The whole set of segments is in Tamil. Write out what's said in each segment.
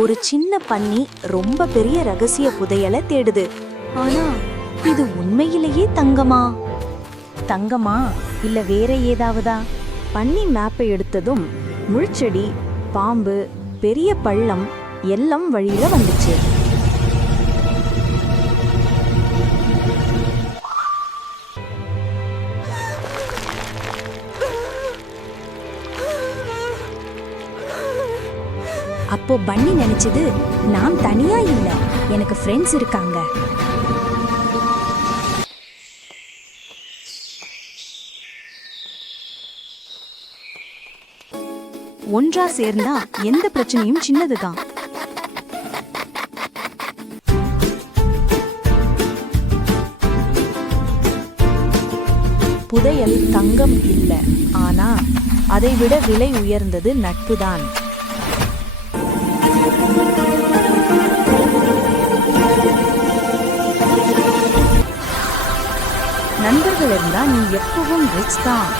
ஒரு சின்ன பன்னி ரொம்ப பெரிய ரகசிய புதையலை தேடுது. ஆனா இது உண்மையிலேயே தங்கமா? தங்கமா இல்ல வேற ஏதாவதா? பன்னி மேப்பை எடுத்ததும் முள்செடி, பாம்பு, பெரிய பள்ளம் எல்லாம் வழியில வந்துச்சு. அப்போ பன்னி நினைச்சது, நான் தனியா இல்ல, எனக்கு ஃப்ரெண்ட்ஸ் இருக்காங்க. ஒன்றா சேர்ந்தா எந்த பிரச்சனையும் சின்னதுதான். புதையல் தங்கம் இல்ல, ஆனா அதைவிட விலை உயர்ந்தது நட்புதான். நண்பர்கள் இருந்தா நீ எப்பவும் ரிச் தான்.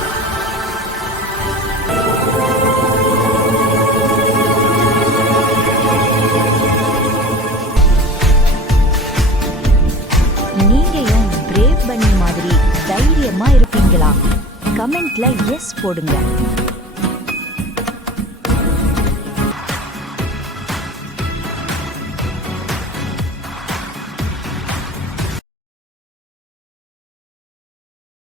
நீங்களும் பிரேவ் பன்னி மாதிரி தைரியமா இருப்பீங்களா? கமெண்ட்ல எஸ் போடுங்க.